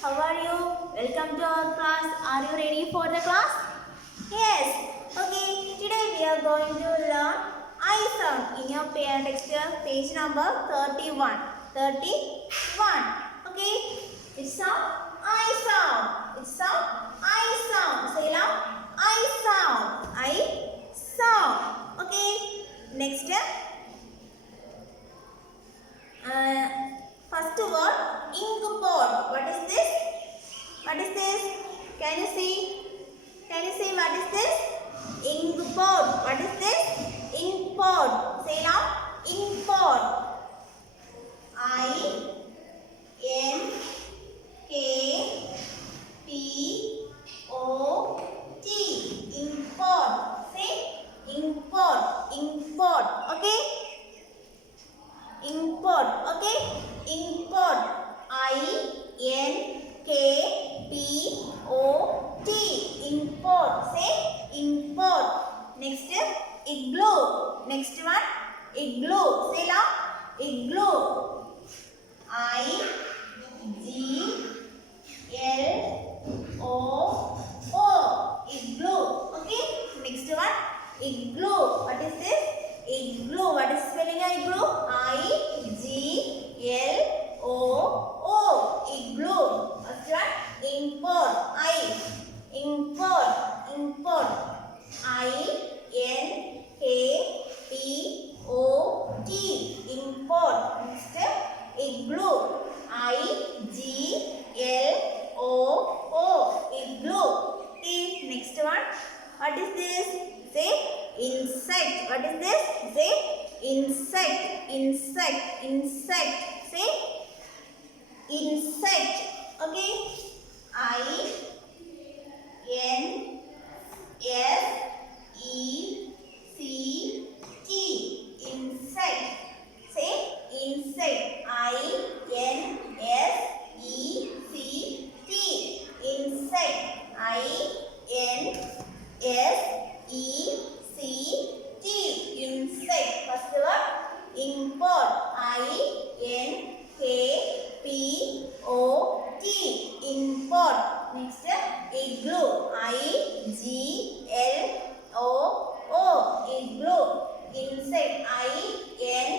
how are you? Welcome to our class. Are you ready for the class? Yes. Okay, today we are going to learn I sound in your text, page number 31. 31. Okay, it's sound I sound. It's sound I sound. Say loud. I sound. I sound. Okay, next. First word, inkpot. What is this? What is this? Can you see? Can you see what is this? Inkpot. What is this? Inkpot. Say loud. Inkpot. I N K P O T. Inkpot. Say inkpot. Inkpot. Okay. Inkpot. Okay. Inkpot. I N K P O T. Inkpot. Say inkpot. Next, igloo. Next one, igloo. Say loud. Igloo. I G L O O. Igloo. Okay. Next one, igloo. What is this? Igloo. What is spelling igloo? I G L O O. Igloo. First one, inkpot. Inkpot. Inkpot. I N K P O T. Inkpot. Next, igloo. I G L O O. Igloo. Okay. Next one. What is this? Say insect. What is this? Say insect. Insect. Insect. Say insect. Okay. I N S E C T. Insect. Say insect. I N S E C T. Insect. I N S E C T. Insect. First word, inkpot. I N K P O T. Inkpot. Next, igloo. I G L O O. Igloo. Insect. I N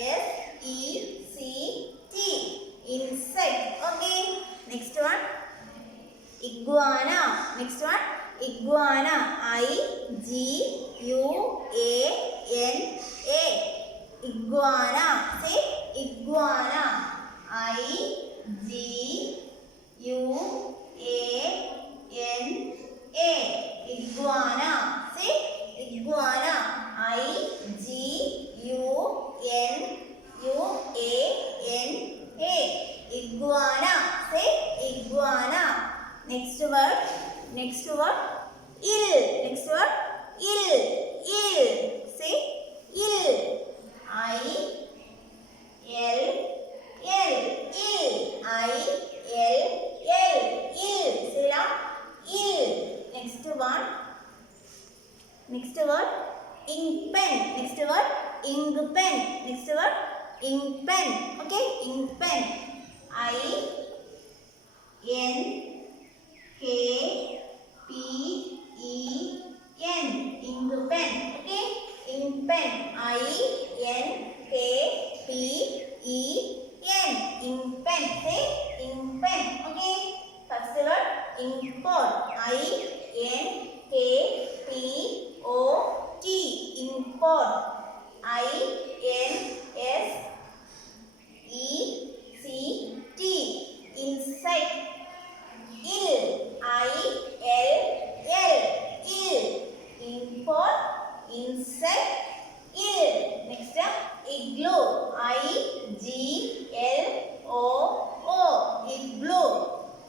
S E C T. Insect. Okay. Next one, iguana. Next one, iguana. I G U A N A. Iguana. Say iguana. I G U A N A. Iguana. Say iguana. I G U N U A N A. Iguana. Say iguana. Next word. Next word, ill. Next word, ill. Ill. Say ill. I L L. Ill. I L L. Ill. Say loud. Ill. Next one. Next word, ink pen. Next word, ink pen. Next word, ink pen. Okay, ink pen. I N K P E N. Ink pen. Okay, ink pen. I N K P E N. Ink pen. Say ink pen. Okay. First word, inkpot. I N K P O T. Inkpot. I N S E C T. Insect. Ill. I L L. Ill. Inkpot. Insect. Ill. Next, igloo. I G L O O. Igloo.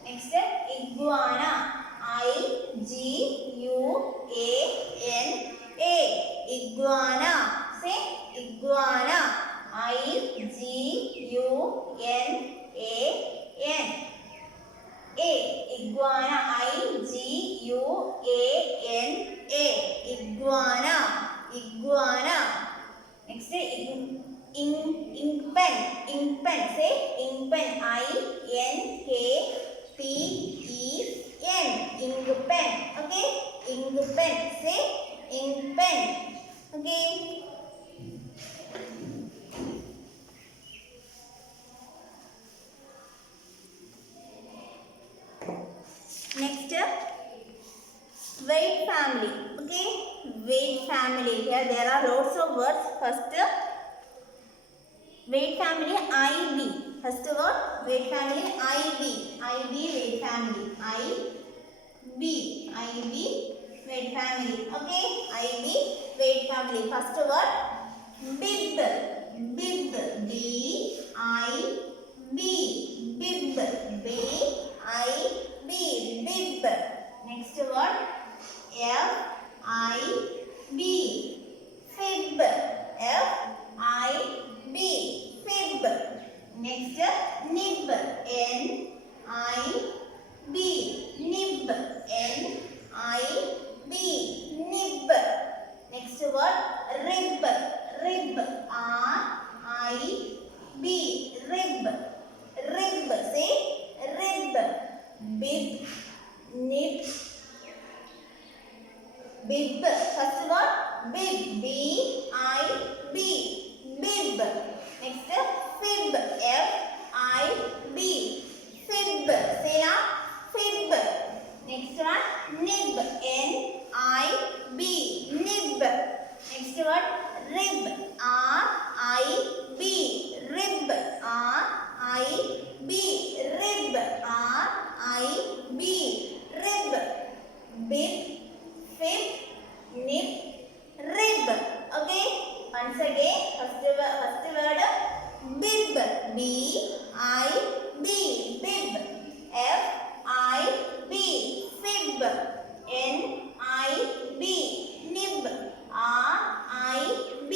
Next, iguana. I G U A N A. Iguana. Say iguana. I G U weight family. Okay, weight family. Here there are lots of words. First, weight family IB. First word, weight family IB. IB weight family. IB. IB weight family. Okay, IB weight family. First word, bib. Bib. B I B. Bib. B I B. Bib. Next word, F I B. Fib. F I B. Fib. Next, nib. N I B. Nib. N I B. Nib. Next word, rib. Rib. R I B. Rib. Rib. Say rib. Bib. Nib. Bib. First word, bib. B I B. Bib. Next, fib. F I B. Fib. Say now, fib. Next one, nib. N I B. Nib. Next word, rib. R I B. Rib. R I B. Rib. R I B. Rib. Bib. Fib. Nib. Rib. Okay. Once again, first word, bib. B I B. Bib. F I B. Fib. N I B. Nib. R I B.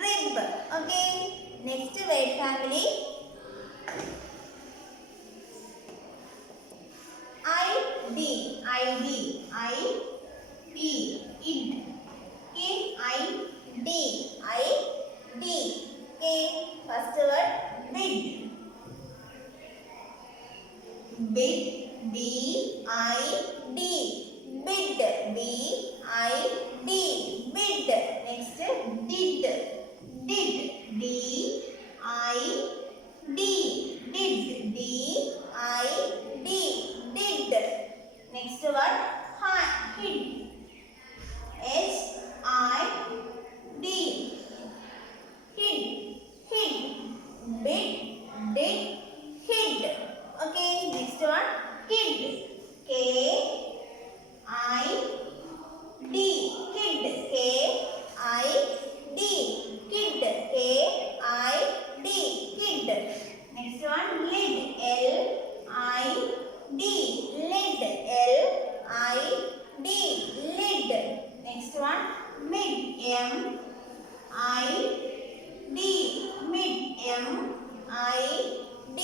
Rib. Okay. Next word family, ID. ID. ID. Id. Okay. ID. ID. Okay. First word, bid. Bid. B I D. Bid. B I D. Bid. Next, did. Did. D I D. Did. D I D. Did. Next word, hid. H I D. Hid. Hid. Bid. Did. Hid. Okay. Next one, kid. K I D. Kid. K I D. Kid. K I D. Kid. Next one, lid. L I D. Lid. L I D. Lid. Next one, mid. M I D. Mid. M I D.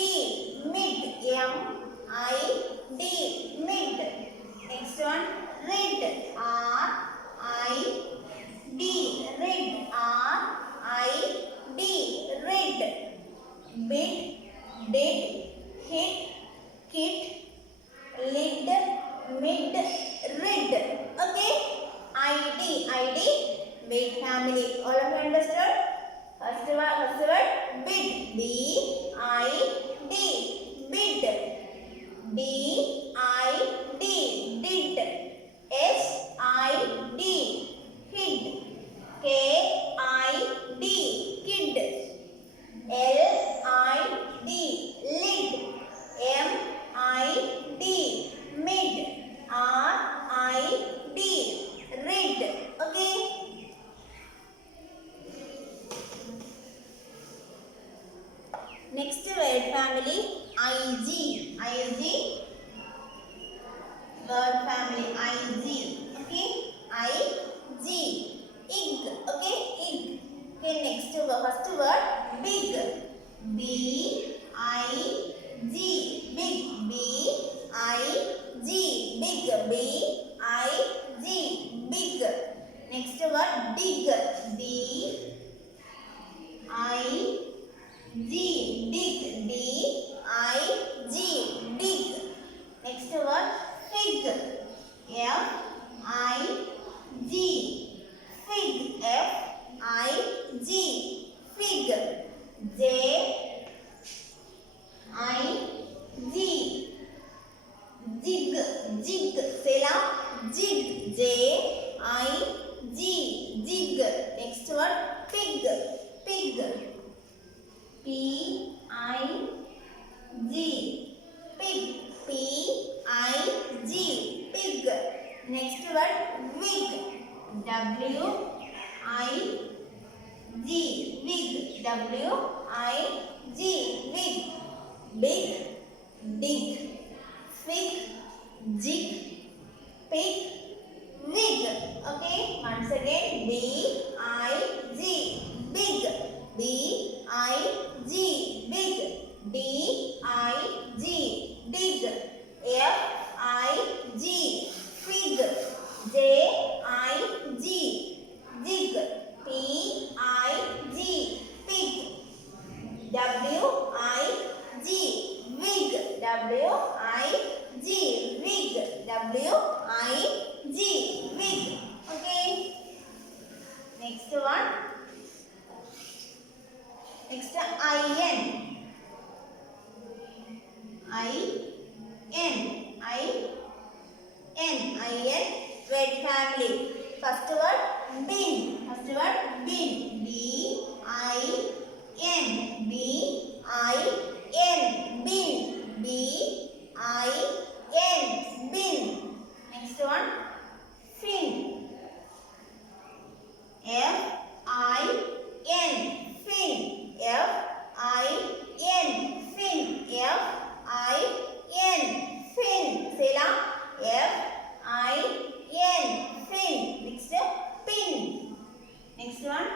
Mid. M I D. Mid. Next one, red. R I D. Red. R I D. Red. Bid. Did. Hit. Kit. Lid. Mid. Rid. Okay. ID. ID. Bid family. All of you understood? First word, bid. B I D. Bid. D I D. Did. H I D. Hid. K I D. Kid. L I D. Lid. M I D. Mid. R I D. Rid. Okay. Next word family, IG. IG word family, IG. Okay. IG. Ig. Okay. Ig. Okay. Next first word, big. B I G. Big. B I G. Big. B I G. Big. Next word, dig. D I G. Dig. D I G. W I G, wig, W I G, wig. Big, dig, fig, jig, pig, wig. Okay, once again, B I G, big, B I G, big, D I G, dig, F I G, fig, J I G, jig, P I G, pig, W I G, wig, W I G, wig, W I G, wig. Okay. Next one. Next I-N. I-N. I-N. I-N. Word family. First word bin. First word bin. B-I-N. B-I-N. Bin. B-I-N. Bin. Next one. Fin. F-I-N. Fin. F-I-N. Fin. F-I-N. Fin. Say loud. F-I-N. Fin. Next, pin. Next one,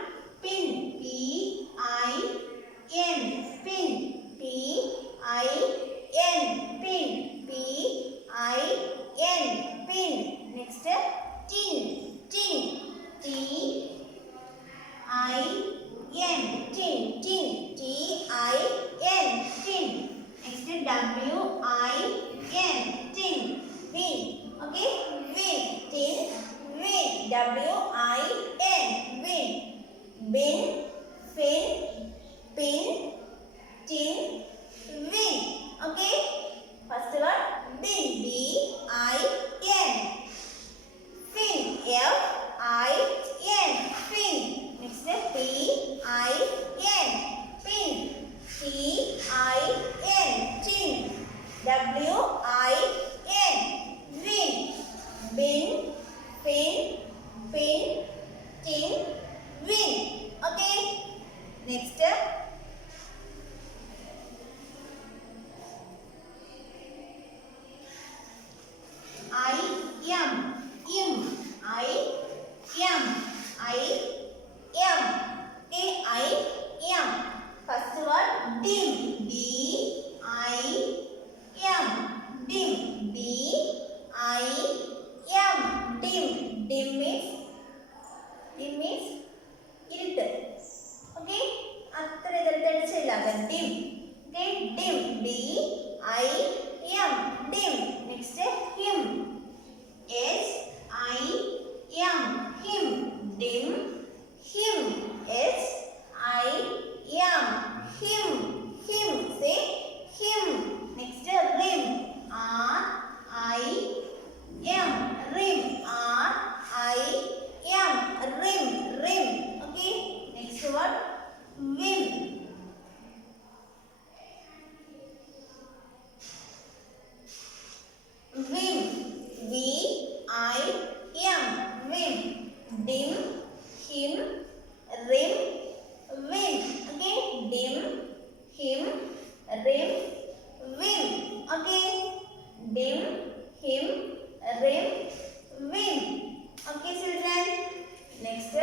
pin. P-I-N. Pin. P-I-N. Pin. P-I-N. Pin. Next, tin. Tin. T-I-N. Tin. Tin. T-I-N. Tin. Next, W-I-N. Tin. Win. Okay, win. Tin. Win. W-I-N. Win. Bin. Fin. Pin. Tin. Win. Okay. First word bin. B-I-N. Fin. F-I-N. Fin. Next, P-I-N. Pin. T-I-N. Tin. W-I-N. Win. Bin. Fin. Pin. Tin. Win. Okay. Next. I-M. Im. I-M. I-M. Okay. I-M. First word dim. D-I-M. Dim. D-I-M. Dim. Dim means ഇരുട്ട്. Okay. അത്ര തെളിച്ചില്ലാതെ dim. Okay. Dim. D-I-M. Dim. Next, him. H-I-M. Him. Dim. Him. H-I-M. Him. Him. Say him. Next, rim. R-I-M. Rim. R-I-M. Rim. Rim. Okay. Next word whim. Whim. V-I-M. Whim. Dim. Him. Rim. Whim. Okay. Dim. Him. Rim. Whim. Okay. Dim. Him. Rim. Whim. Okay, children. Next.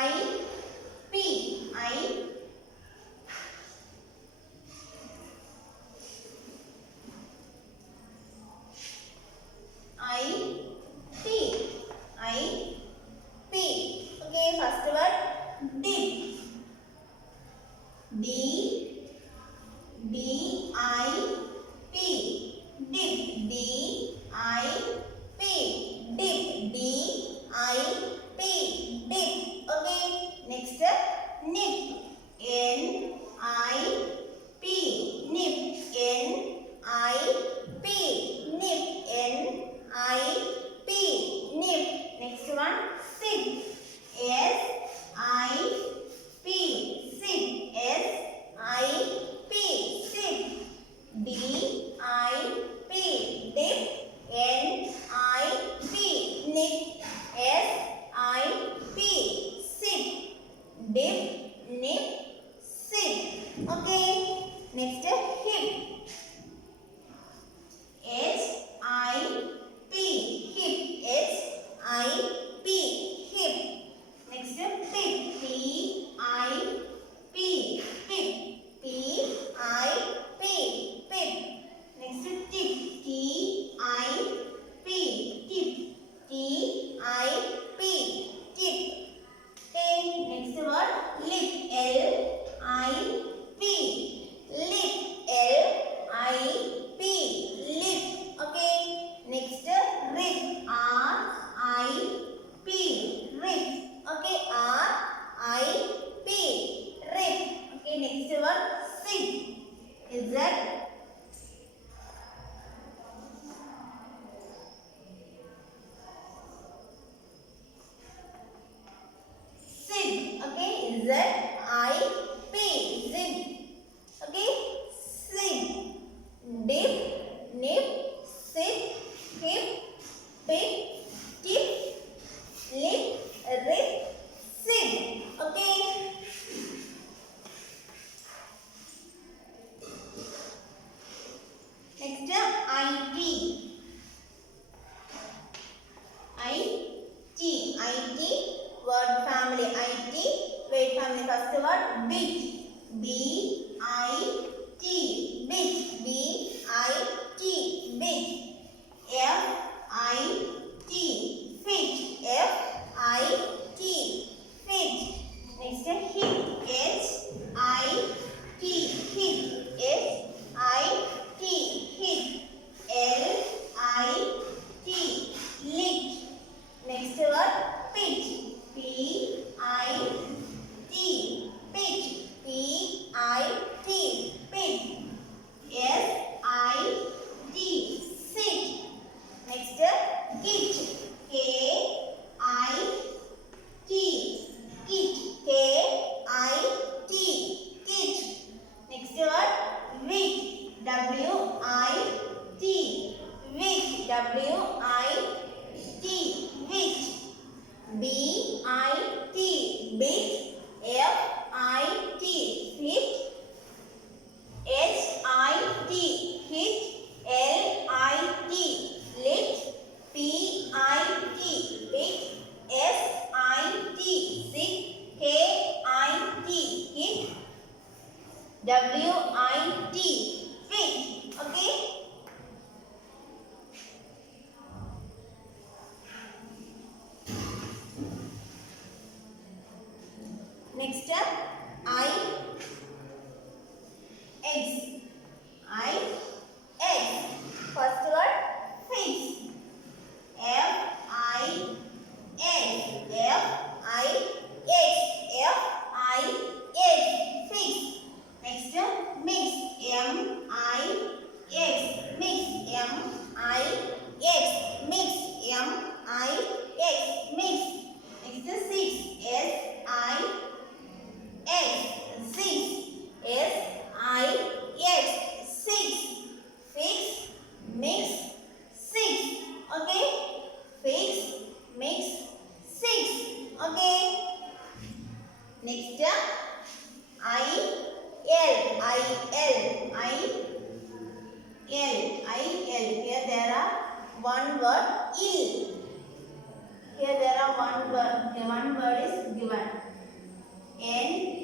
I-P. I-P. I-P. Okay, first word dip. D-I-P. Dip. D-I-P. Dip. D-I-P. Dip. Okay. Next, nip. N-I-P. Nip. N-I-P. Nip. N-I-P. Nip. Next one, sip. S-I-P. Sip. S-I-P. Sip. D-I-P. IP. Rip. Okay, next word sit. Z. Zip. Okay, ZIP. Zip. Okay, zip. Dip, nip, sit, hip, pick, tip, lip, rip, zip. Okay. Next, IT. IT. Word family IT. Word family first word bit. BIT. Bit. BIT. Bit. FIT. Fit. FIT. Fit. Next, hit. HIT. Hit. HIT. Hit. LIT. Lit. Next word pit. PIT. Pit. PIT. Pit. SIT. Sit. Next, kit. KIT. Kit. KIT. Kit. Next word wit. WIT. Wit. WIT. Wit. BIT. Bit. FIT. Fit. HIT. Hit. LIT. Lit. PIT. Bit. SIT. Sit. KIT. Hit. WIT. Fit. Okay. Next, I X. First word fix. FIX. FIX. Fix. Next, mix. MIX. Mix. MIX. Mix. MIX. Mix. Next, six. SIX. Six. Fix. Mix. Six. Okay. Fix. Mix. Six. Okay. Next, IL. Here there are one word ill. Here there are one word is given. NIL.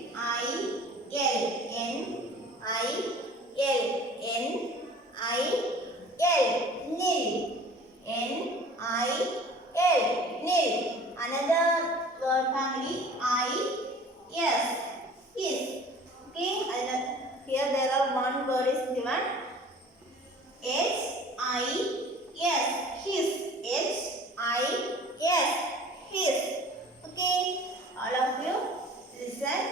Nil. Nil. Another word family is. Okay. Here there are one word is given. HIS. His. His. Okay. All of you listen.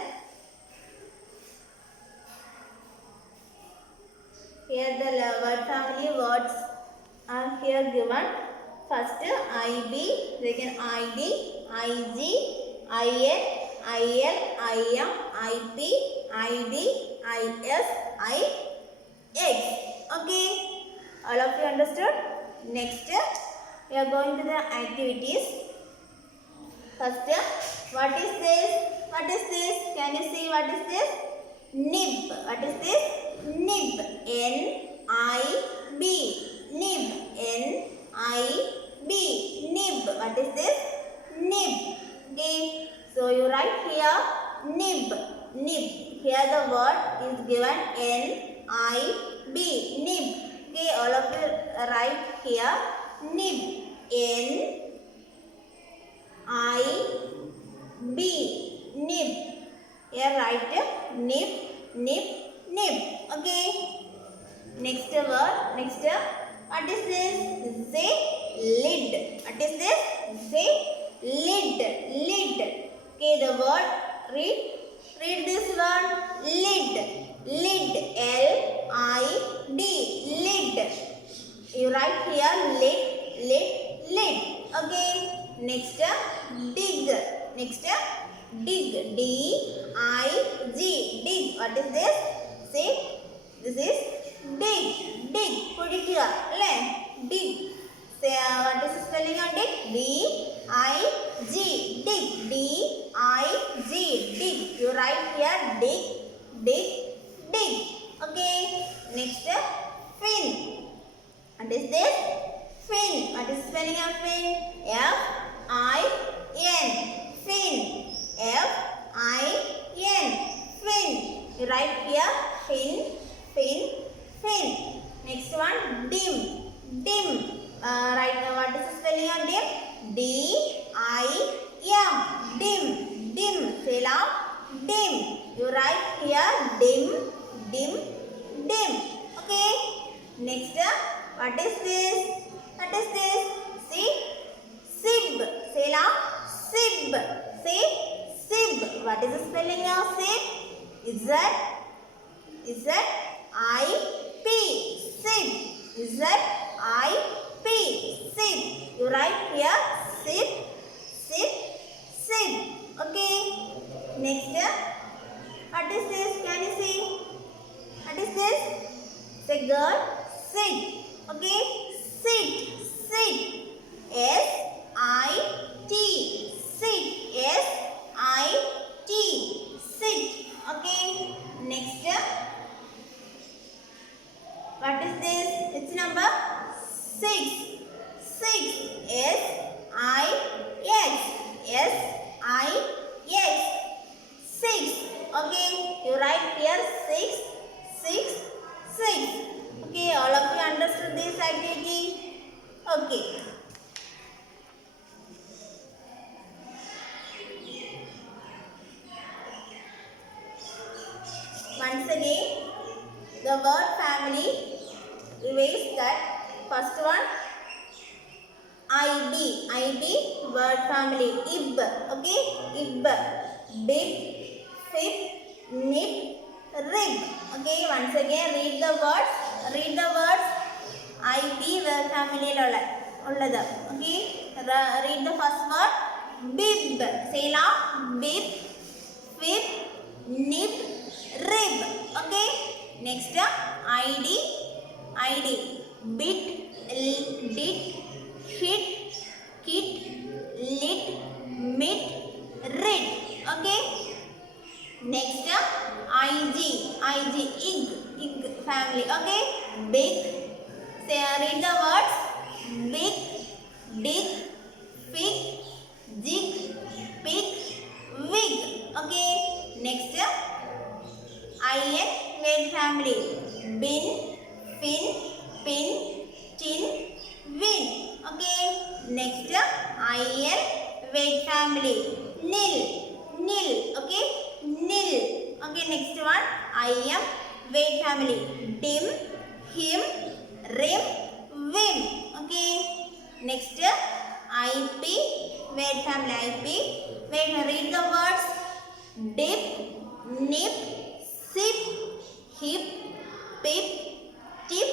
Here the word family words are here given. First IB, second ID, IG, IN, IL, IM, IP, ID, IS, IX. Okay. All of you understood? Next, we are going to the activities. First, what is this? What is this? Can you see what is this? Nib. What is this? Nib. NIB. Nib. NIB. Nib. What is this? Nib. Okay. So you write here nib. Nib. Here the word is given NIB. Nib. Okay. All of you write here nib. NIB. Nib. Here write nib. Okay. Next word. Next. What is this? Say lid. What is this? Say lid. Okay. The word Read this word. Lid. Lid. L-I-D. Lid. You write here lid. Lid. Lid. Okay. Next, dig. Next, dig. D-I-G. Dig. What is this? See, this is dig. Dig. Put it here. Dig. Say, what is the spelling of dig? D-I-G. Dig. D-I-G. Dig. You write here dig. Dig. Dig. Okay. Next, fin. What is this? Fin. What is the spelling of fin? F-I-N. Fin. F-I-N. Fin. You write here fin, fin, fin. Next one, dim. Dim. Write what is the spelling of dim? D-I-M. Dim. Dim. Say loud. Dim. You write here dim, dim, dim. Okay. Next, what is this? What is this? See? Sib. Say loud. Sib. Say sib. What is the spelling of sib? Z-I-P. Sib. Z-I-P. Sib. You write here sib, sib, sib. Okay. Next, what is this? Can you see? What is this? Say girl. Sit. Okay. Sit. Sit. S-I-T. Sit. S-I-T. Sit. Okay. Next. What is this? It's number 6. 6. S-I-X. S-I-X. 6. Okay. You write here 6, 6, 6. Okay. All of you understood this activity? Okay. Once again, the word family revise that. First one, IB. IB word family. Ib. Okay. Ib. Bib. Fib. Nib. Rib. Okay. Once again, read the words. Read the words. IB word family ullada. Okay. Read the first word. Bib. Say loud. Bib. Fib. Nib. Rib. Okay. Next, ID. ID. Bit. Dit. Hit. Kit. Lit. Mit. Rit. Okay. Next, IG. IG. Ig. Ig family. Okay. Big. Say, read the words. Big. Dig. Fig. Jig. Pig. Wig. Okay. Next, IN word family. Bin. Fin. Pin. Tin. Win. Okay. Next, IN word family. Nil. Nil. Okay. Nil. Okay. Next one, IM word family. Dim. Him. Rim. Vim. Okay. Next, IP word family. IP. Wait, read the words. Dip. Nip. Sip. Hip. Pip. Tip.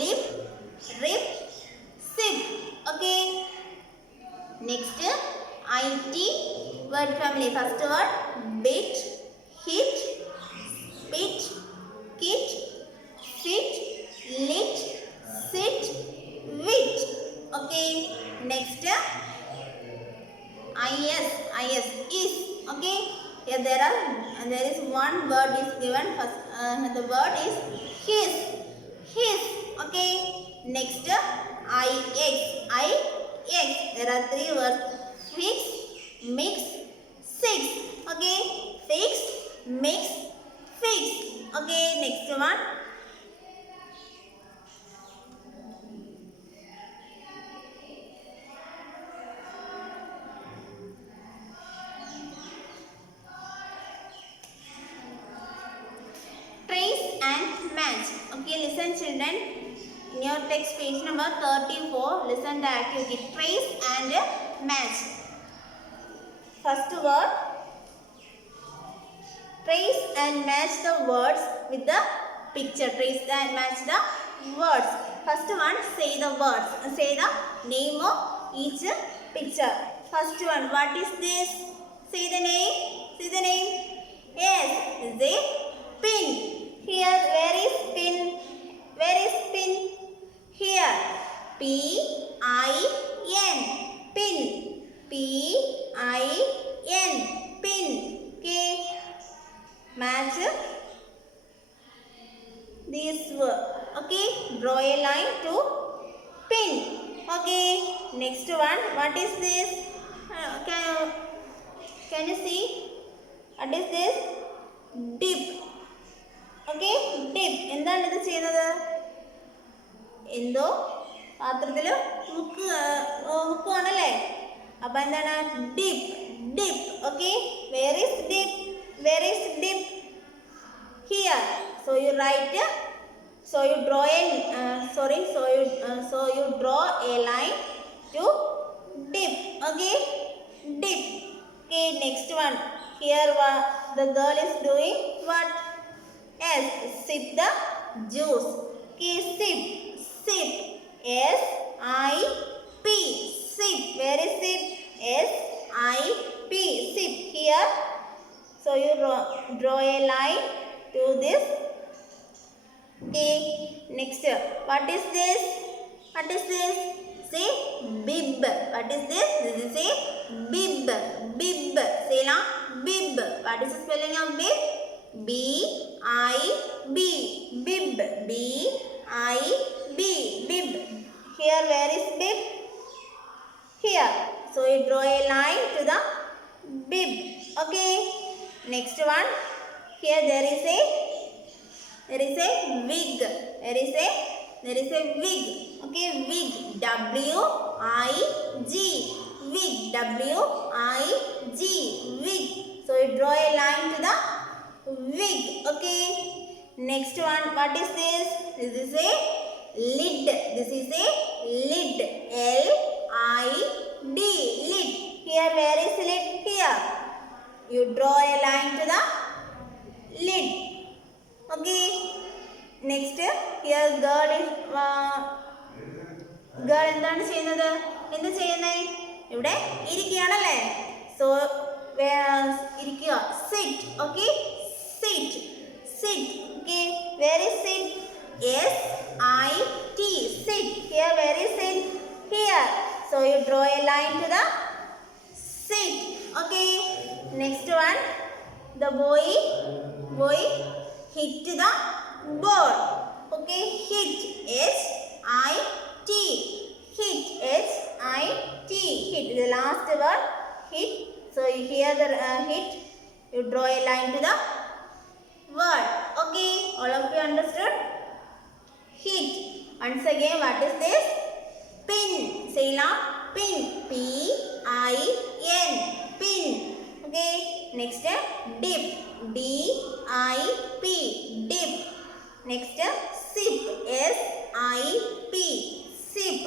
Lip. Rip. Sip. Okay. Next, IT word family. First word, bit. Hit. Spit. Kit. Fit. Lit. Sit. Wit. Okay. Next, is. Okay. Here there is one word is given. First, the word is his. His. Okay. Next, ix. There are 3 words. Fix, mix, six. Okay. Fix, mix, fix. Okay. Next one. Trace and match. Okay, listen children. In your text page number 34, listen the activity. Trace and match. First word, Trace and match the words with the picture. Trace and match the words. First one, say the words. Say the name of each picture. First one, what is this? Say the name. Say the name. Yes, it's a pin. Here, where is pin? Where is pin? Here. P-I-N. Pin. P-I-N. Pin. Okay. Match this word. Okay. Draw a line to pin. Okay. Next one. What is this? Can you see? What is this? Dip. Okay. Dip. എന്താണ് ഇത് ചെയ്യുന്നത്? എന്തോ പാത്രത്തിൽ മുക്കുവാണല്ലേ? അപ്പം എന്താണ്? Dip. Dip. Okay. Where is dip? Where is dip? Here. So you write. So you draw you draw a line to dip. Okay. Dip. Okay. Next one. Here the girl is doing what? Yes. Sip the juice. Okay. Sip. Sip. S-I-P. Sip. Where is sip? S-I-P. Sip. Here. So you draw a line to this. Okay. Next. What is this? What is this? Say bib. What is this? This is a bib. Bib. Say now. Bib. What is the spelling of bib? B-I-B. Bib. B-I-B. Bib. Here where is bib? Here. So you draw a line to the bib. Okay. Next one. Here there is a wig. There is a wig. Okay. Wig. W-I-G. Wig. W-I-G. Wig. So you draw a line to the wig. Okay. Next one. What is this? This is a lid. This is a lid. L-I-D. Lid. Here where is lid? Here. You draw a line to the lid. Okay. Next. Here girl is girl എന്താണ് ചെയ്യുന്നത്? എന്ത് ചെയ്യുന്നേ? ഇവിടെ ഇരിക്കുകയാണല്ലേ? So ഇരിക്കുക. Sit. Okay. Sit. Sit. Okay. Where is sit? S-I-T. Sit. Here where is sit? Here. So you draw a line to the sit. Okay. Next one. The boy hit the ball. Okay. Hit. H-I-T. Hit. H-I-T. Hit. The last word. Hit. So you hear the hit. You draw a line to the word. Okay. All of you understood? Hit. Once again, what is this? Pin. Say now. Pin. P-I-N. Pin. Okay. Next, dip. D-I-P. Dip. Next, sip. S-I-P. Sip.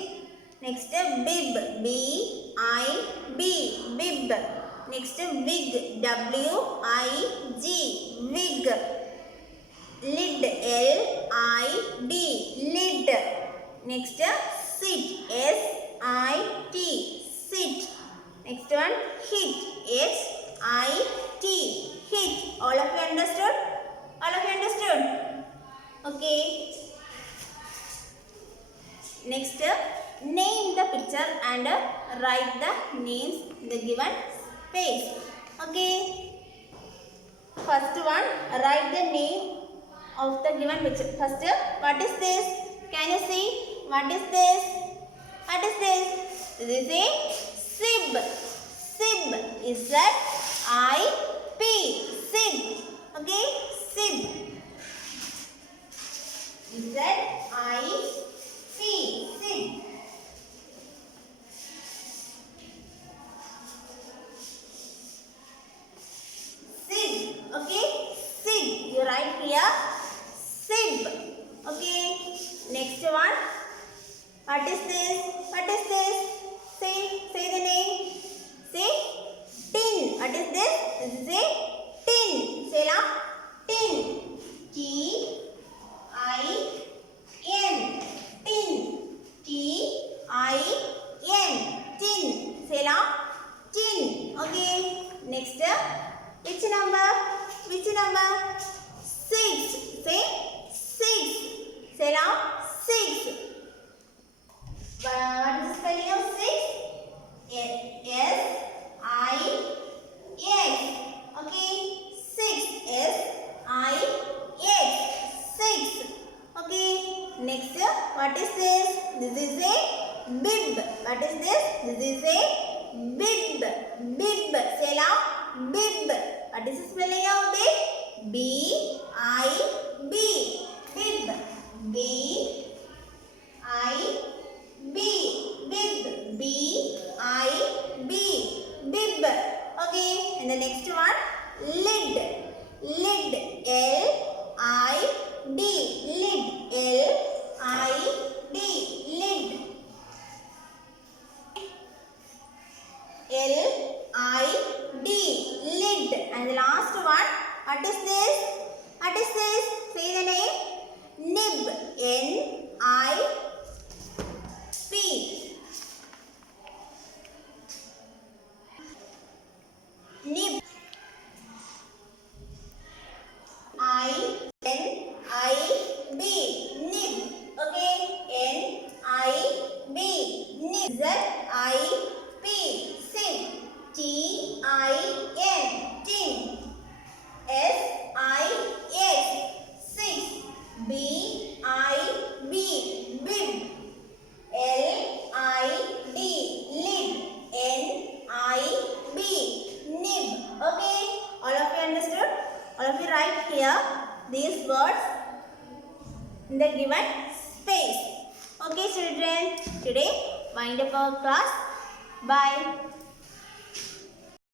Next, bib. B-I-B. Bib. Next, wig. W-I-G. Wig. Lid. L-I-D. Lid. Next, sit. S-I-T. Sit. Next one, hit. H-I-T. Hit. All of you understood? All of you understood? Okay. Next, name the picture and write the names in the given space. Okay. First one, write the name of the given picture. First, what is this? Can you see? What is this? What is this? This is a sib. Sib. Z-I-P. Sib. Okay. Sib. Z-I-P. Sib. Sib. Okay. Sib. You write here. Sib. Okay. Next one. What is this? What is this? Say the name. Say tin. What is this? This is a tin. Say now. Which number? Which number? 6. Say 6. Say now 6. What is the spelling of 6? S-I-X. Okay. 6. S-I-X. 6. Okay. Next, what is this? This is a bib. What is this? This is a bib. Bib. Say now bib. What is the spelling of bib? B-I-B. Bib. B-I-B. Bib. B-I-B. Bib. Okay. And the next one, lid. Lid. L-I-D. Lid. L-I-D. Lid. L-I-D. Lid. And the last one, what is this? What is this? Say the name. Nib. N-I-P. Nib. I-N-I-B. Nib. Okay. N-I-B. Nib. Z-I-P. Sip. T-I-N. Tin. S-I-X. Six. B-I-B. Bib. L-I-D. Lid. N-I-B. Nib. Okay. All of you understood? All of you write here these words in the given space. Okay children, today wind up our class. Bye.